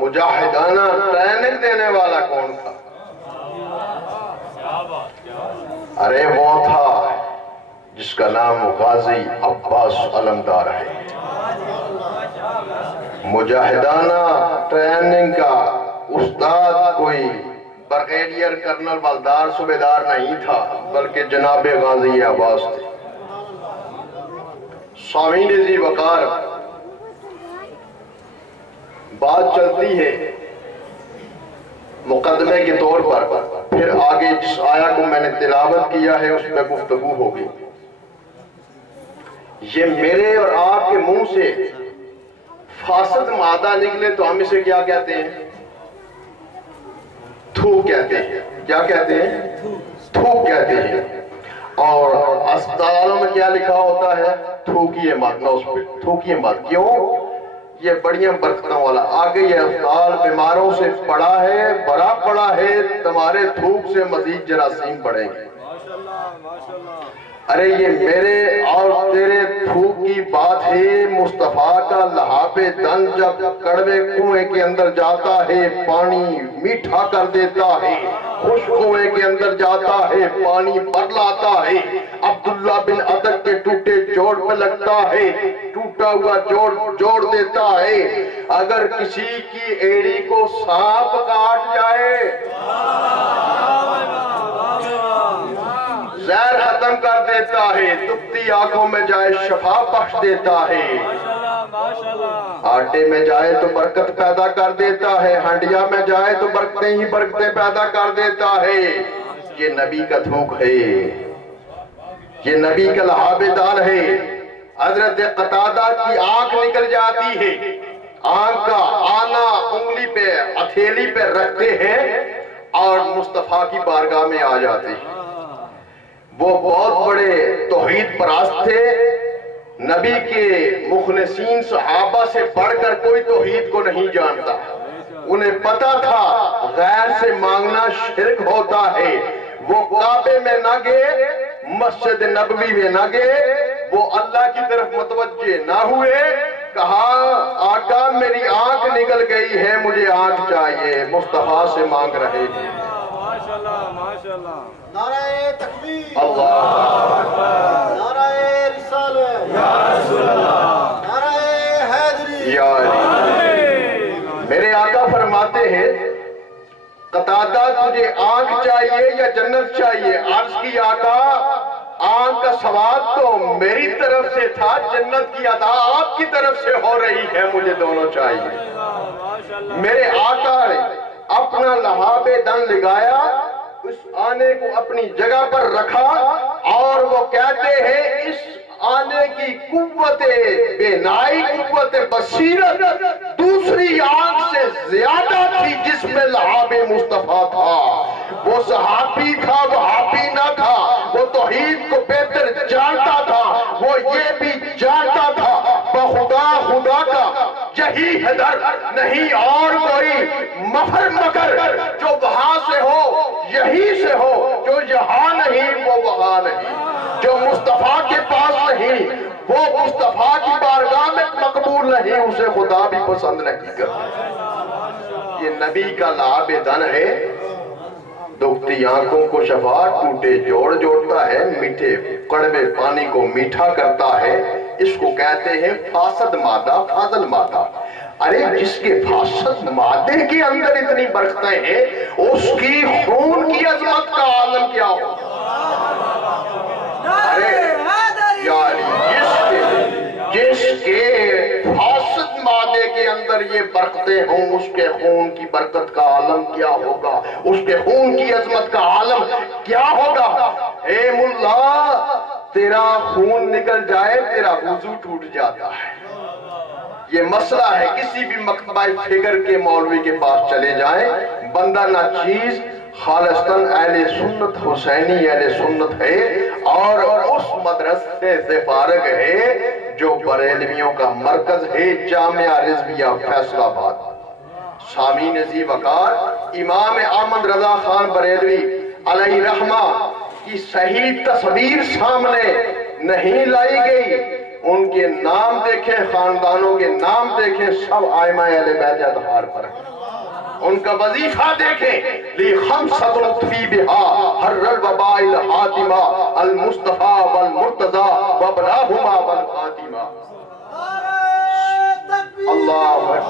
مجاہدانہ training دینے والا کون تھا؟ ارے وہ تھا جس کا نام غازی عباس علمدار ہے۔ مجاہدانہ ٹریننگ کا استاد کوئی بریگیڈیئر کرنل والدار صوبیدار نہیں تھا، بلکہ جناب غازی عباس تھے۔ سامعین ذی وقار، بات چلتی ہے مقدمے کے طور پر، پھر آگے جس آیا کو میں نے تلاوت کیا ہے اس پہ گفتگو ہوگی۔ یہ میرے اور آپ کے منہ سے فاسد مادہ نکلے تو ہم اسے کیا کہتے ہیں؟ تھوک کہتے ہیں۔ کیا کہتے ہیں؟ تھوک کہتے ہیں۔ اور اسپتالوں میں کیا لکھا ہوتا ہے؟ تھوکیے مت، نہ اس پہ تھوکیے مت۔ کیوں؟ یہ بڑیاں برکتوں والا آگے یہ اسپتال بیماروں سے پڑا ہے، بڑا پڑا ہے، تمہارے تھوک سے مزید جراثیم پڑیں گے۔ ارے یہ میرے اور تیرے تھوک کی بات ہے۔ مصطفیٰ کا لحاف دن جب کڑوے کنویں کے اندر جاتا ہے پانی میٹھا کر دیتا ہے، خشک کنویں کے اندر جاتا ہے پانی بدلاتا ہے۔ عبداللہ بن عتق کے ٹوٹے جوڑ پہ لگتا ہے، ٹوٹا ہوا جوڑ دیتا ہے۔ اگر کسی کی ایڑی کو سانپ کاٹ جائے زہر ختم کر دیتا ہے، دبتی آنکھوں میں جائے شفا بخش دیتا ہے، آٹے میں جائے تو برکت پیدا کر دیتا ہے، ہنڈیا میں جائے تو برکتیں ہی برکتیں پیدا کر دیتا ہے۔ یہ نبی کا تھوک ہے، یہ نبی کا لحاف دان ہے۔ حضرت قتادہ کی آنکھ نکل جاتی ہے، آنکھ کا آنا انگلی پہ ہتھیلی پہ رکھتے ہیں اور مصطفیٰ کی بارگاہ میں آ جاتے ہیں۔ وہ بہت بڑے توحید پرست تھے، نبی کے مخلصین صحابہ سے بڑھ کر کوئی توحید کو نہیں جانتا۔ انہیں پتا تھا غیر سے مانگنا شرک ہوتا ہے۔ وہ کعبے میں نہ گئے، مسجد نبوی میں نہ گئے، وہ اللہ کی طرف متوجہ نہ ہوئے، کہا آقا میری آنکھ نکل گئی ہے، مجھے آنکھ چاہیے، مصطفیٰ سے مانگ رہے ہیں۔ ماشاءاللہ نعرہ تکبیر، اللہ نعرہ رسالت، یا رسول اللہ، نعرہ حیدری، یا علی۔ میرے آقا فرماتے ہیں قتادہ تجھے آنکھ چاہیے یا جنت چاہیے؟ عرض کی آقا آنکھ کا سوال تو میری طرف سے تھا، جنت کی عطا آپ کی طرف سے ہو رہی ہے، مجھے دونوں چاہیے۔ میرے آقا نے اپنا لحاف دن لگایا، اس آنے کو اپنی جگہ پر رکھا اور وہ کہتے ہیں اس آنے کی قوت بینائی، قوت بصیرت دوسری آنکھ سے زیادہ تھی جس میں لحاف مصطفیٰ تھا۔ وہ صحابی تھا، وہ حابی نہ تھا، وہ توحید کو بہتر جانتا تھا، وہ یہ بھی جانتا تھا بخدا خدا کا یہی ہے در، نہیں اور کوئی مفر مگر، جو وہاں سے ہو یہی سے ہو، جو یہاں نہیں وہ وہاں نہیں، جو مصطفیٰ کے پاس نہیں وہ مصطفیٰ کی بارگاہ میں مقبول نہیں، اسے خدا بھی پسند نہیں کرتا۔ یہ نبی کا لحاف دن ہے، دکھتی آنکھوں کو شفا، ٹوٹے جوڑ جوڑتا ہے، میٹھے کڑوے پانی کو میٹھا کرتا ہے۔ اس کو کہتے ہیں فاسد مادہ، فاضل مادہ۔ ارے جس کے فاسد مادے کے اندر اتنی برکتیں ہیں، اس کی خون کی عظمت کا عالم کیا ہو؟ ارے یاری جس کے فاسد مادے کے اندر یہ برکتیں ہوں، اس کے خون کی برکت کا عالم کیا ہوگا؟ اس کے خون کی عظمت کا عالم کیا ہوگا؟ اے ملا، تیرا خون نکل جائے تیرا وضو ٹوٹ جاتا ہے۔ یہ مسئلہ ہے، کسی بھی مکتبہ فکر کے مولوی کے پاس چلے جائیں، بندہ نہ چیز خالصتاً اہل سنت حسینی اہل سنت ہے اور اس مدرسے سے فارغ ہے جو بریلویوں کا مرکز ہے، جامعہ رضویہ فیصل آباد۔ سامعین ذی وقار، امام احمد رضا خان بریلوی علیہ رحمہ کی صحیح تصویر سامنے نہیں لائی گئی، ان کے نام دیکھیں، خاندانوں کے نام دیکھیں، سب آئمہ اہل بیت اطہار پر ہیں۔ ان کا وظیفہ دیکھیں، لی خمسۃ فی بہا حر الوباء الحاتمہ المصطفیٰ والمرتضیٰ وابناہما والفاطمہ۔ اللہ اکبر۔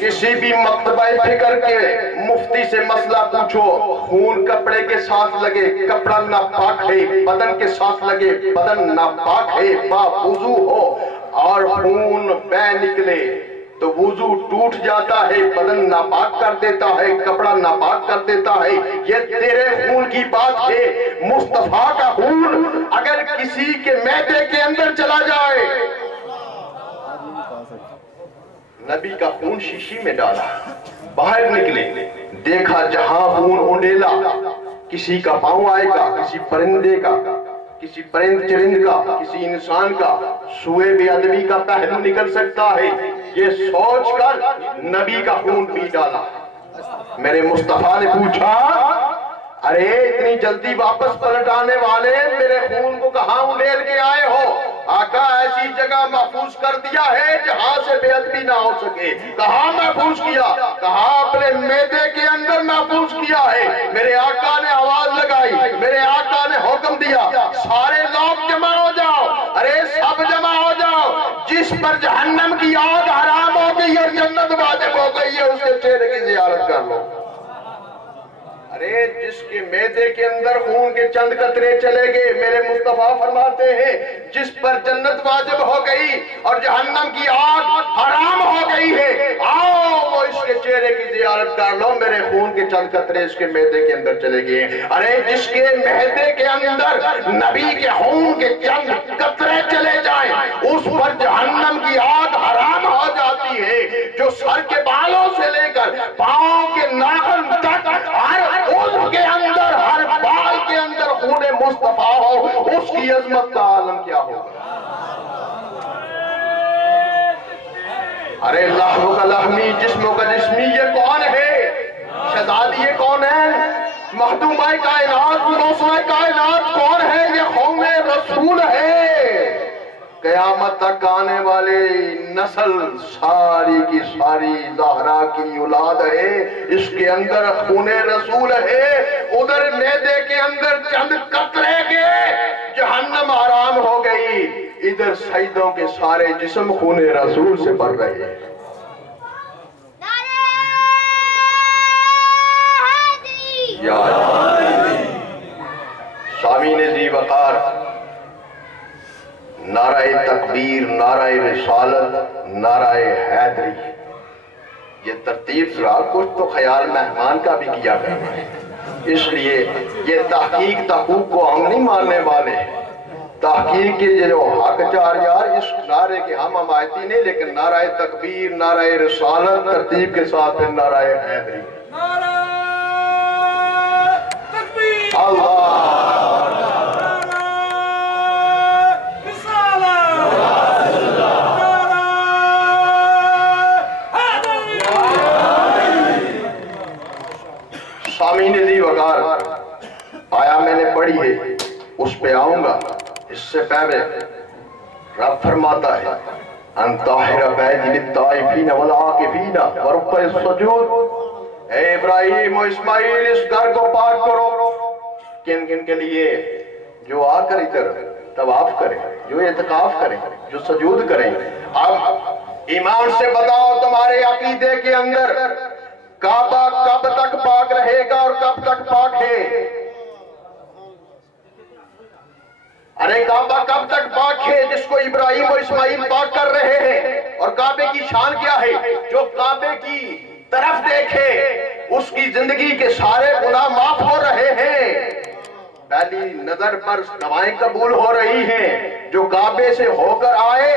کسی بھی مکتبہ فکر کے مفتی سے مسئلہ پوچھو، خون کپڑے کے ساتھ لگے کپڑا ناپاک ہے، بدن کے ساتھ لگے بدن ناپاک ہے، وضو ہو اور خون بہ نکلے تو وضو ٹوٹ جاتا ہے، بدن ناپاک کر دیتا ہے، کپڑا ناپاک کر دیتا ہے۔ یہ تیرے خون کی بات ہے۔ مصطفیٰ کا خون اگر کسی کے معدے کے اندر چلا جائے، نبی کا خون شیشی میں ڈالا، باہر نکلے، دیکھا جہاں خون انڈیلا، کسی کا پاؤں آئے گا، کسی پرندے کا، کسی پرند چرند کا، کسی انسان کا، سوئے بے ادبی کا پہلو نکل سکتا ہے، یہ سوچ کر نبی کا خون پی ڈالا۔ میرے مصطفیٰ نے پوچھا، ارے اتنی جلدی واپس پلٹ آنے والے میرے خون کو کہاں انڈیل کے آئے ہو؟ آقا ایسی جگہ محفوظ کر دیا ہے جہاں سے بے ادبی نہ ہو سکے۔ کہاں محفوظ کیا؟ کہاں اپنے معدے کے اندر محفوظ کیا ہے۔ میرے آقا نے آواز لگائی، میرے آقا نے حکم دیا، سارے لوگ جمع ہو جاؤ، ارے سب جمع ہو جاؤ، جس پر جہنم کی آگ حرام ہو گئی اور جنت واجب ہو گئی ہے اس کے چہرے کی زیارت کر لو۔ ارے جس کے معدے کے اندر خون کے چند قطرے چلے گئے، میرے مصطفیٰ فرماتے ہیں جس پر جنت واجب ہو گئی اور جہنم کی آگ حرام ہو گئی ہے، آؤ وہ اس کے چہرے کی زیارت کر لو، میرے خون کے چند قطرے اس کے معدے کے اندر چلے گئے۔ ارے جس کے معدے کے اندر نبی کے خون کے چند قطرے چلے جائیں اس پر جہنم کی آگ حرام ہو جاتی ہے۔ جو سر کے بالوں سے لے کر پاؤں کے ناخن تک ہر عضو کے اندر، ہر بال کے اندر خون مصطفیٰ ہو، اس کی عظمت کا عالم کیا ہوگا؟ ارے لحم کا لحمی، جسم کا جسمی، یہ کون ہے؟ شہزادی یہ کون ہے؟ مخدومہ کائنات، موسوعہ کائنات کون ہے؟ یہ قوم رسول ہے۔ قیامت تک آنے والے نسل ساری کی ساری زہرا کی اولاد ہے، اس کے اندر خون رسول ہے۔ ادھر معدے کے اندر چند قطرے گئے، جہنم حرام ہو گئی، ادھر سجدوں کے سارے جسم خون رسول سے بھر رہے ہیں۔ سامعین ذی وقار، نعرہ تکبیر، نعرہ رسالت، نعرہ حیدری، یہ ترتیب ذرا کچھ تو خیال مہمان کا بھی کیا کرنا ہے۔ اس لیے یہ تحقیق تحقوق کو ہم نہیں ماننے والے، تحقیق کے جو حق چار یار اس نعرے کے ہم حمایتی نہیں، لیکن نعرہ تکبیر، نعرہ رسالت، ترتیب کے ساتھ پھر نعرہ حیدری۔ نعرہ تکبیر، اللہ سامعین ذی وقار، آیا میں نے پڑھی ہے اس پہ آؤں گا۔ اس سے پہلے رب فرماتا ہے ان طاہر بیتی للطائفین والعاکفین ورکع السجود، اے ابراہیم و اسماعیل اس گھر کو پاک کرو۔ کن کن کے لیے؟ جو آ کر ادھر طواف کریں، جو اعتکاف کریں، جو سجود کریں۔ اب ایمان سے بتاؤ تمہارے عقیدے کے اندر کعبہ کب تک پاک رہے گا اور کب تک پاک ہے؟ ارے کعبہ کب تک پاک ہے جس کو ابراہیم و اسماعیل پاک کر رہے ہیں؟ اور کعبے کی شان کیا ہے؟ جو کعبے کی طرف دیکھے اس کی زندگی کے سارے گناہ معاف ہو رہے ہیں، پہلی نظر پر دعائیں قبول ہو رہی ہیں۔ جو کعبے سے ہو کر آئے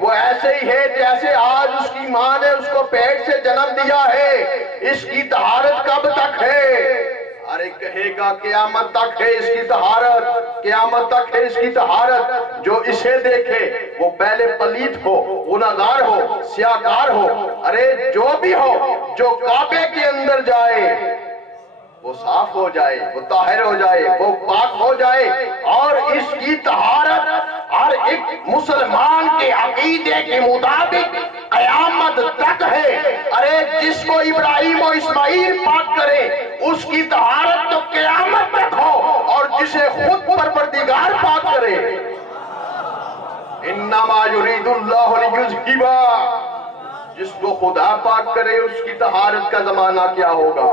وہ ایسے ہی ہے جیسے آج اس کی ماں نے اس کو پیٹ سے جنم دیا ہے۔ اس کی طہارت کب تک ہے؟ ارے کہے گا قیامت تک ہے اس کی طہارت، قیامت تک ہے اس کی طہارت۔ جو اسے دیکھے وہ پہلے پلیت ہو، گناہگار ہو، سیاہکار ہو، ارے جو بھی ہو، جو کعبے کے اندر جائے وہ صاف ہو جائے، وہ طاہر ہو جائے، وہ پاک ہو جائے، اور اس کی طہارت ہر ایک مسلمان کے عقیدے کے مطابق قیامت تک ہے۔ ارے جس کو ابراہیم و اسماعیل پاک کرے اس کی طہارت تو قیامت تک ہو، اور جسے خود پروردگار پاک کرے، انما یرید اللہ لیذھب، جس کو خدا پاک کرے اس کی طہارت کا زمانہ کیا ہوگا؟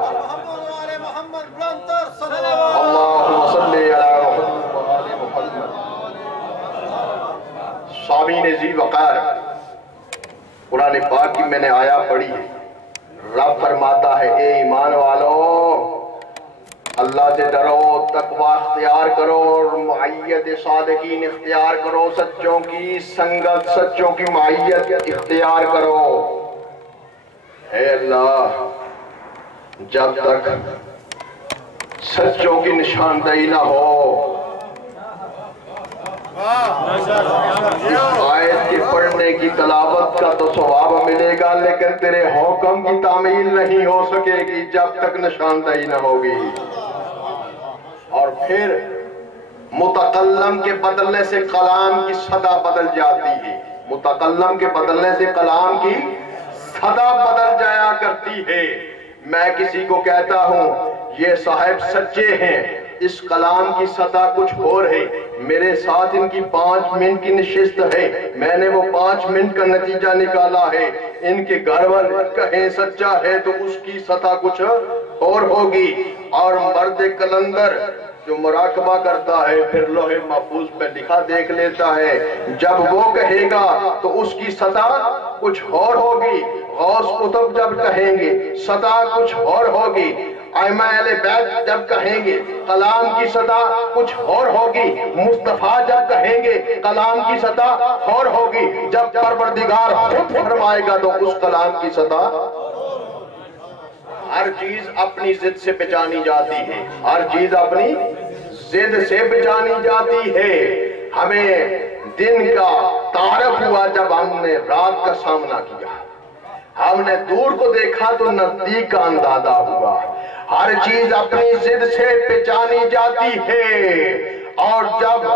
اللہم صلی علی محمد و آل محمد۔ سامعین ذی وقار، قرآن پاک کی میں نے آیا پڑھی ہے، رب فرماتا ہے اے ایمان والو، اللہ سے ڈرو، تقوی اختیار کرو، اور معیت صادقین اختیار کرو، سچوں کی سنگت، سچوں کی معیت اختیار کرو۔ اے اللہ، جب تک سچوں کی نشاندہی نہ ہو، اس آیت کے پڑھنے کی تلاوت کا تو ثواب ملے گا، لیکن تیرے حکم کی تعمیل نہیں ہو سکے گی جب تک نشاندہی نہ ہوگی۔ اور پھر متکلم کے بدلنے سے کلام کی صدا بدل جاتی ہے، متکلم کے بدلنے سے کلام کی صدا بدل جایا کرتی ہے۔ میں کسی کو کہتا ہوں یہ صاحب سچے ہیں، اس کلام کی سطح کچھ اور ہے، میرے ساتھ ان کی 5 منٹ کی نشست ہے، میں نے وہ 5 منٹ کا نتیجہ نکالا ہے، ان کے گھر والے کہیں سچا ہے تو اس کی سطح کچھ اور ہوگی۔ اور مرد کلندر جو مراقبہ کرتا ہے پھر لوح محفوظ پہ لکھا دیکھ لیتا ہے، جب وہ کہے گا تو اس کی سطح کچھ اور ہوگی، غوث قطب جب کہیں گے سطح کچھ اور ہوگی، ائمہ اہل بیت جب کہیں گے کلام کی سطح کچھ اور ہوگی، مصطفیٰ جب کہیں گے کلام کی سطح اور ہوگی، جب پروردگار خود فرمائے گا تو اس کلام کی سطح۔ ہر چیز اپنی ضد سے پہچانی جاتی ہے، ہر چیز اپنی ضد سے پہچانی جاتی ہے۔ ہمیں دن کا تعارف ہوا جب ہم نے رات کا سامنا کیا، ہم نے دور کو دیکھا تو نزدیک کا اندازہ ہوا۔ ہر چیز اپنی ضد سے پہچانی جاتی ہے، اور جب